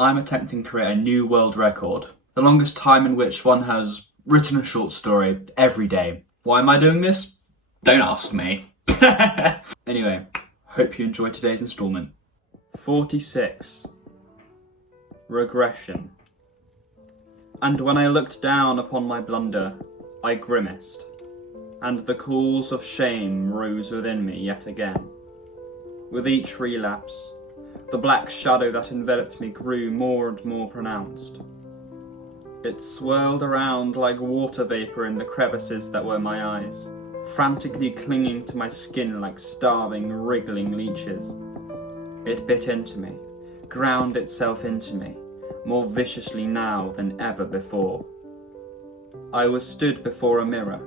I'm attempting to create a new world record. The longest time in which one has written a short story every day. Why am I doing this? Don't ask me. Anyway, hope you enjoyed today's instalment. 46. Regression. And when I looked down upon my blunder, I grimaced, and the calls of shame rose within me yet again. With each relapse, the black shadow that enveloped me grew more and more pronounced. It swirled around like water vapour in the crevices that were my eyes, frantically clinging to my skin like starving, wriggling leeches. It bit into me, ground itself into me, more viciously now than ever before. I was stood before a mirror.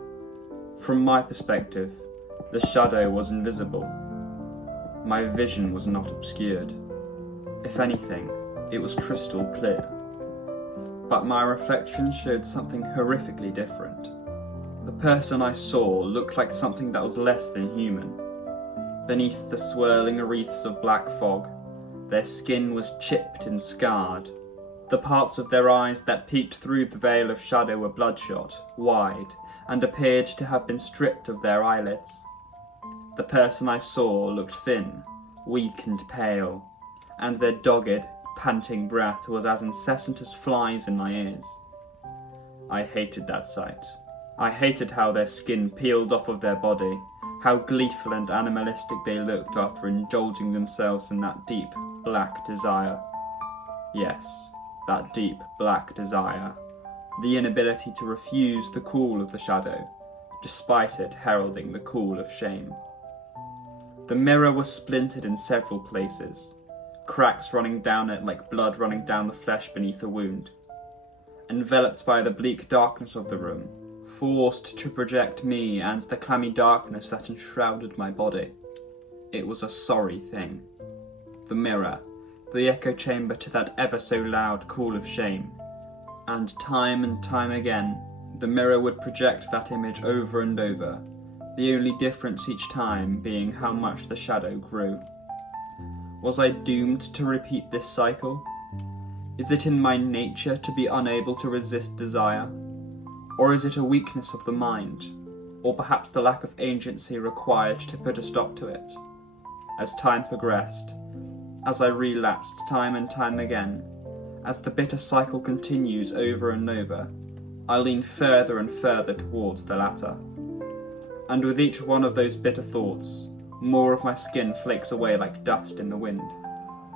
From my perspective, the shadow was invisible. My vision was not obscured. If anything, it was crystal clear. But my reflection showed something horrifically different. The person I saw looked like something that was less than human. Beneath the swirling wreaths of black fog, their skin was chipped and scarred. The parts of their eyes that peeked through the veil of shadow were bloodshot, wide, and appeared to have been stripped of their eyelids. The person I saw looked thin, weak and pale, and their dogged, panting breath was as incessant as flies in my ears. I hated that sight. I hated how their skin peeled off of their body, how gleeful and animalistic they looked after indulging themselves in that deep, black desire. Yes, that deep, black desire. The inability to refuse the call of the shadow, despite it heralding the call of shame. The mirror was splintered in several places, cracks running down it like blood running down the flesh beneath a wound. Enveloped by the bleak darkness of the room, forced to project me and the clammy darkness that enshrouded my body. It was a sorry thing. The mirror, the echo chamber to that ever so loud call of shame. And time again, the mirror would project that image over and over, the only difference each time being how much the shadow grew. Was I doomed to repeat this cycle? Is it in my nature to be unable to resist desire? Or is it a weakness of the mind, or perhaps the lack of agency required to put a stop to it? As time progressed, as I relapsed time and time again, as the bitter cycle continues over and over, I lean further and further towards the latter. And with each one of those bitter thoughts, more of my skin flakes away like dust in the wind.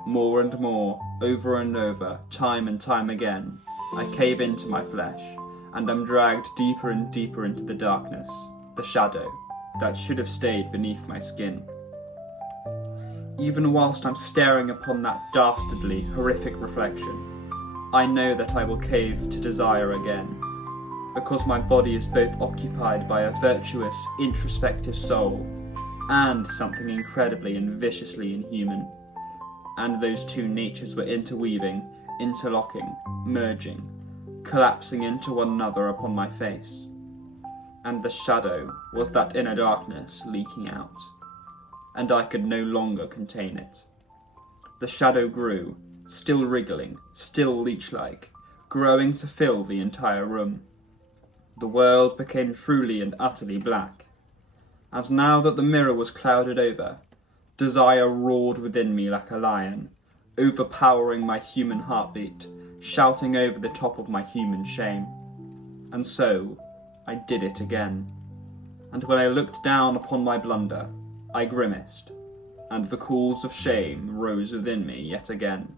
More and more, over and over, time and time again, I cave into my flesh, and am dragged deeper and deeper into the darkness, the shadow, that should have stayed beneath my skin. Even whilst I'm staring upon that dastardly, horrific reflection, I know that I will cave to desire again, because my body is both occupied by a virtuous, introspective soul, and something incredibly and viciously inhuman. And those two natures were interweaving, interlocking, merging, collapsing into one another upon my face. And the shadow was that inner darkness leaking out, and I could no longer contain it. The shadow grew, still wriggling, still leech-like, growing to fill the entire room. The world became truly and utterly black. And now that the mirror was clouded over, desire roared within me like a lion, overpowering my human heartbeat, shouting over the top of my human shame. And so, I did it again. And when I looked down upon my blunder, I grimaced, and the calls of shame rose within me yet again.